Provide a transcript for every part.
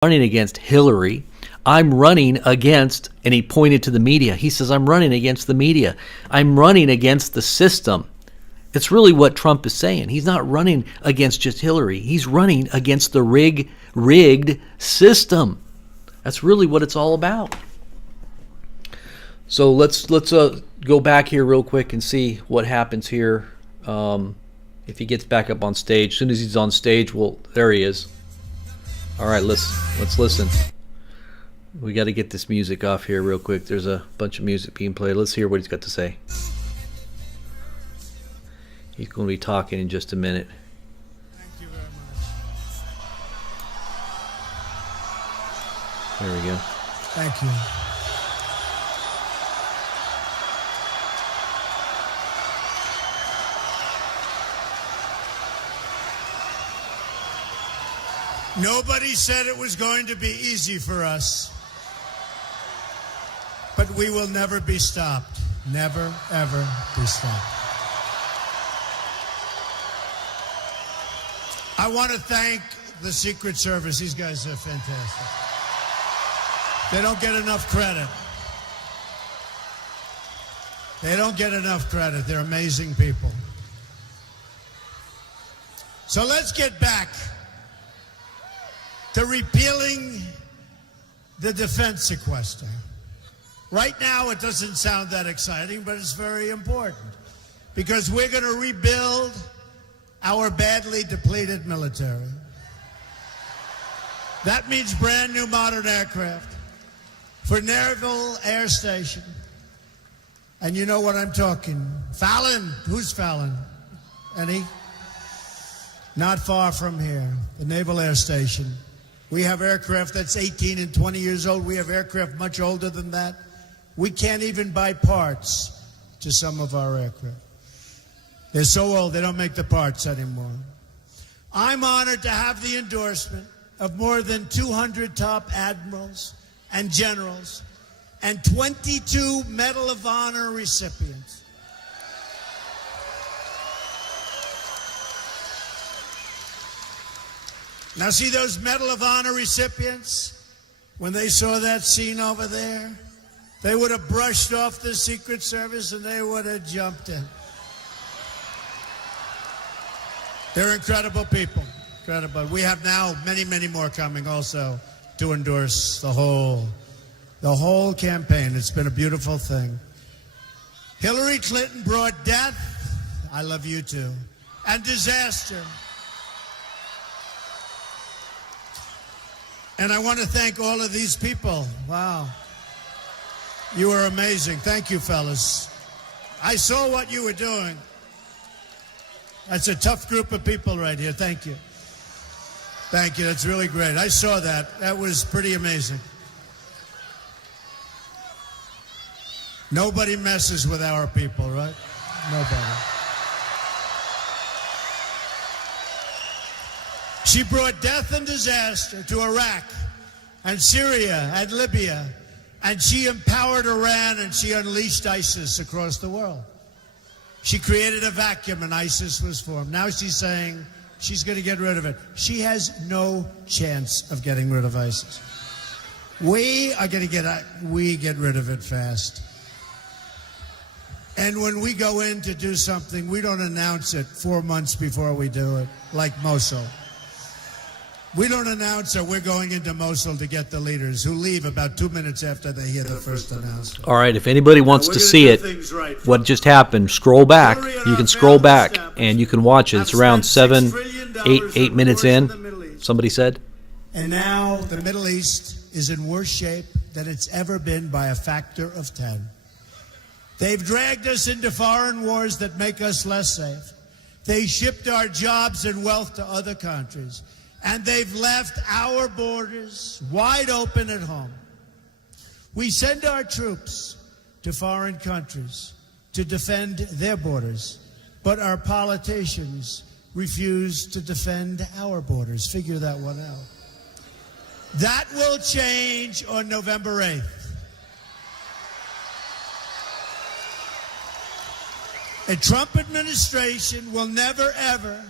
running against Hillary. I'm running against, and he pointed to the media. He says, I'm running against the media. I'm running against the system. It's really what Trump is saying. He's not running against just Hillary. He's running against the rigged system. That's really what it's all about. So let's go back here real quick and see what happens here. If he gets back up on stage. As soon as he's on stage, well, there he is. All right, let's listen. We got to get this music off here real quick. There's a bunch of music being played. Let's hear what he's got to say. He's going to be talking in just a minute. Thank you very much. There we go. Thank you. Nobody said it was going to be easy for us, but we will never be stopped. Never, ever be stopped. I want to thank the Secret Service. These guys are fantastic. They don't get enough credit. They don't get enough credit. They're amazing people. So let's get back to repealing the defense sequester. Right now, it doesn't sound that exciting, but it's very important because we're going to rebuild our badly depleted military. That means brand new modern aircraft for Naval Air Station. And you know what I'm talking. Fallon. Who's Fallon? Any? Not far from here. The Naval Air Station. We have aircraft that's 18 and 20 years old. We have aircraft much older than that. We can't even buy parts to some of our aircraft. They're so old, they don't make the parts anymore. I'm honored to have the endorsement of more than 200 top admirals and generals and 22 Medal of Honor recipients. Now, see those Medal of Honor recipients? When they saw that scene over there, they would have brushed off the Secret Service and they would have jumped in. They're incredible people. Incredible. We have now many, many more coming also to endorse the whole campaign. It's been a beautiful thing. Hillary Clinton brought death. I love you too. And disaster. And I want to thank all of these people. Wow. You were amazing. Thank you, fellas. I saw what you were doing. That's a tough group of people right here. Thank you. Thank you. That's really great. I saw that. That was pretty amazing. Nobody messes with our people, right? Nobody. She brought death and disaster to Iraq and Syria and Libya, and she empowered Iran and she unleashed ISIS across the world. She created a vacuum and ISIS was formed. Now she's saying she's going to get rid of it. She has no chance of getting rid of ISIS. We are going to get rid of it fast. And when we go in to do something, we don't announce it 4 months before we do it, like Mosul. We don't announce that we're going into Mosul to get the leaders who leave about 2 minutes after they hear the first announcement. All right, if anybody wants to see it, what just happened, scroll back. You can scroll back and you can watch it. It's around 8 minutes in, somebody said. And now the Middle East is in worse shape than it's ever been by a factor of 10. They've dragged us into foreign wars that make us less safe. They shipped our jobs and wealth to other countries. And they've left our borders wide open at home. We send our troops to foreign countries to defend their borders, but our politicians refuse to defend our borders. Figure that one out. That will change on November 8th. A Trump administration will never, ever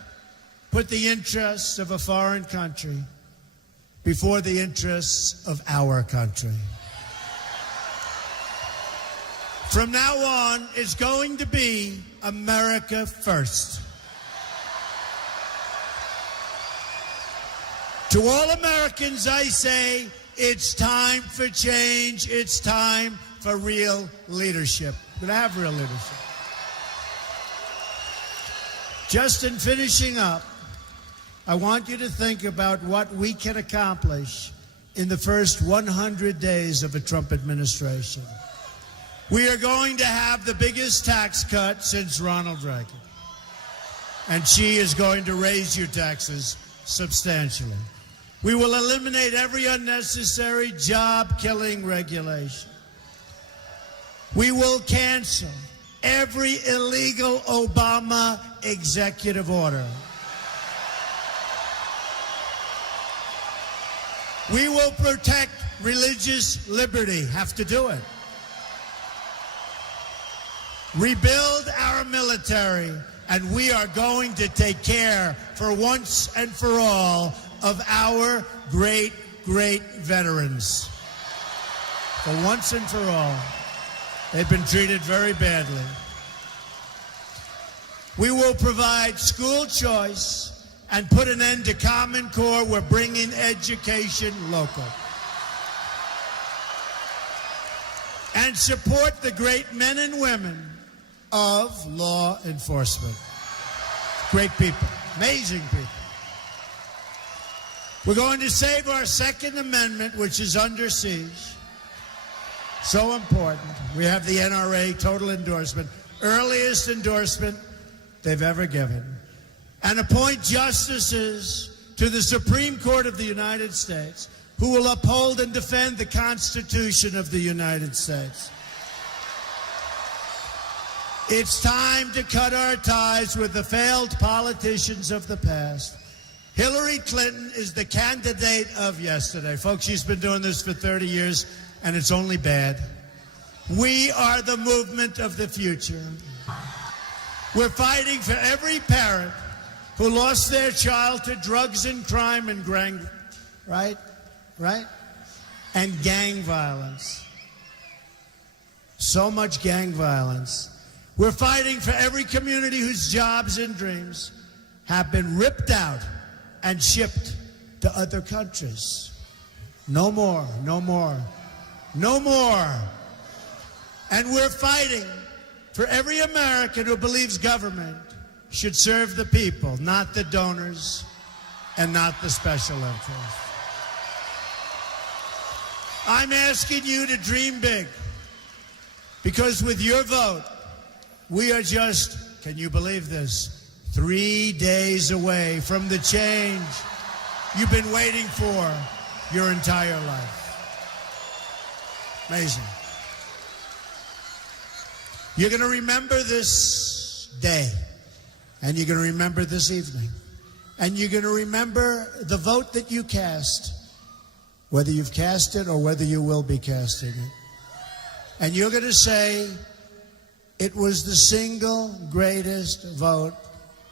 put the interests of a foreign country before the interests of our country. From now on, it's going to be America first. To all Americans, I say, it's time for change. It's time for real leadership. We're going to have real leadership. Just in finishing up, I want you to think about what we can accomplish in the first 100 days of a Trump administration. We are going to have the biggest tax cut since Ronald Reagan. And she is going to raise your taxes substantially. We will eliminate every unnecessary job-killing regulation. We will cancel every illegal Obama executive order. We will protect religious liberty. Have to do it. Rebuild our military, and we are going to take care for once and for all of our great, great veterans. For once and for all. They've been treated very badly. We will provide school choice and put an end to Common Core. We're bringing education local. And support the great men and women of law enforcement. Great people, amazing people. We're going to save our Second Amendment, which is under siege. So important. We have the NRA total endorsement, earliest endorsement they've ever given. And appoint justices to the Supreme Court of the United States who will uphold and defend the Constitution of the United States. It's time to cut our ties with the failed politicians of the past. Hillary Clinton is the candidate of yesterday. Folks, she's been doing this for 30 years, and it's only bad. We are the movement of the future. We're fighting for every parent who lost their child to drugs and crime and right? And gang violence. So much gang violence. We're fighting for every community whose jobs and dreams have been ripped out and shipped to other countries. No more, no more, no more. And we're fighting for every American who believes government should serve the people, not the donors and not the special interests. I'm asking you to dream big, because with your vote, we are just, can you believe this, 3 days away from the change you've been waiting for your entire life. Amazing. You're going to remember this day, and you're going to remember this evening, and you're going to remember the vote that you cast, whether you've cast it or whether you will be casting it. And you're going to say, it was the single greatest vote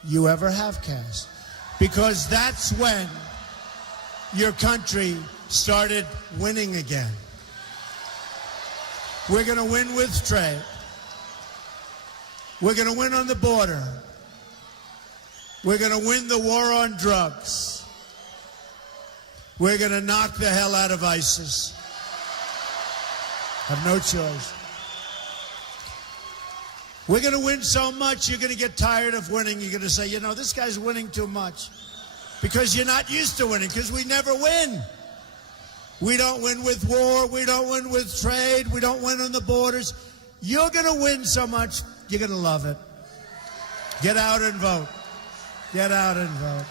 you ever have cast. Because that's when your country started winning again. We're going to win with trade. We're going to win on the border. We're going to win the war on drugs. We're going to knock the hell out of ISIS. Have no choice. We're going to win so much, you're going to get tired of winning. You're going to say, you know, this guy's winning too much. Because you're not used to winning, because we never win. We don't win with war. We don't win with trade. We don't win on the borders. You're going to win so much, you're going to love it. Get out and vote. Get out and vote.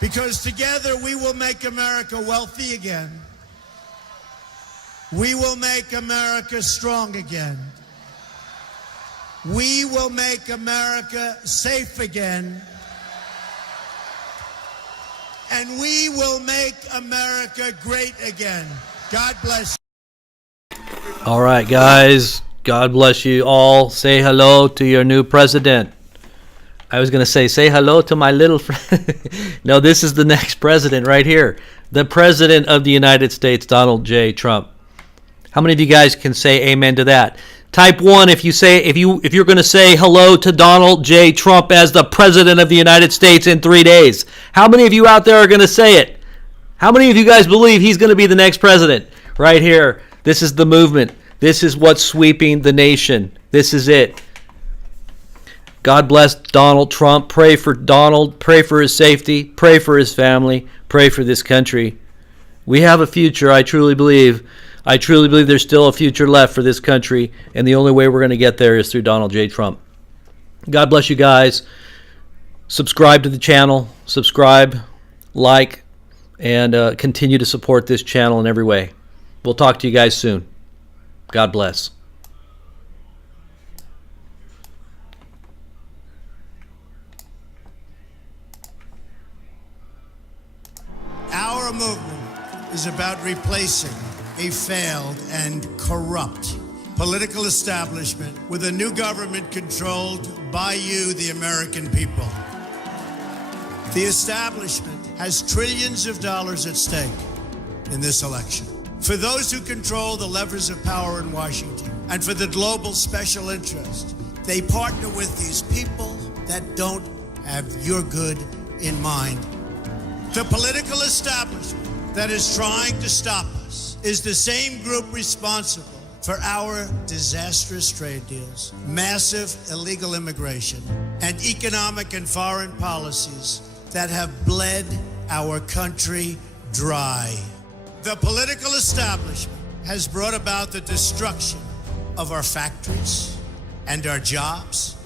Because together we will make America wealthy again. We will make America strong again. We will make America safe again. And we will make America great again. God bless you. All right, guys. God bless you all. Say hello to your new president. I was going to say hello to my little friend. No, this is the next president right here. the President of the United States, Donald J. Trump. How many of you guys can say amen to that? Type 1 if you're going to say hello to Donald J. Trump as the President of the United States in 3 days. How many of you out there are going to say it? How many of you guys believe he's going to be the next president? Right here. This is the movement. This is what's sweeping the nation. This is it. God bless Donald Trump. Pray for Donald. Pray for his safety. Pray for his family. Pray for this country. We have a future, I truly believe. I truly believe there's still a future left for this country, and the only way we're going to get there is through Donald J. Trump. God bless you guys. Subscribe to the channel. Subscribe, like, and continue to support this channel in every way. We'll talk to you guys soon. God bless. Our movement is about replacing a failed and corrupt political establishment with a new government controlled by you, the American people. The establishment has trillions of dollars at stake in this election. For those who control the levers of power in Washington and for the global special interest, they partner with these people that don't have your good in mind. The political establishment that is trying to stop us is the same group responsible for our disastrous trade deals, massive illegal immigration, and economic and foreign policies that have bled our country dry. The political establishment has brought about the destruction of our factories and our jobs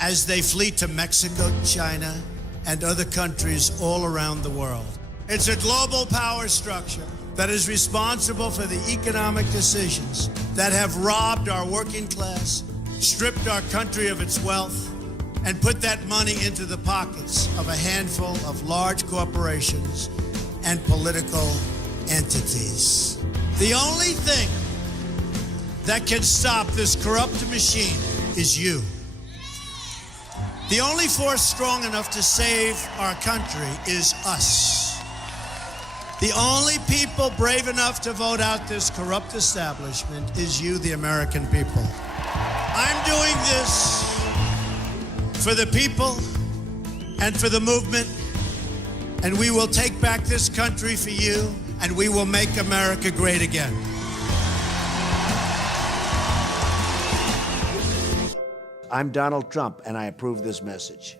as they flee to Mexico, China, and other countries all around the world. It's a global power structure that is responsible for the economic decisions that have robbed our working class, stripped our country of its wealth, and put that money into the pockets of a handful of large corporations and political entities. The only thing that can stop this corrupt machine is you. The only force strong enough to save our country is us. The only people brave enough to vote out this corrupt establishment is you, the American people. I'm doing this for the people and for the movement, and we will take back this country for you, and we will make America great again. I'm Donald Trump, and I approve this message.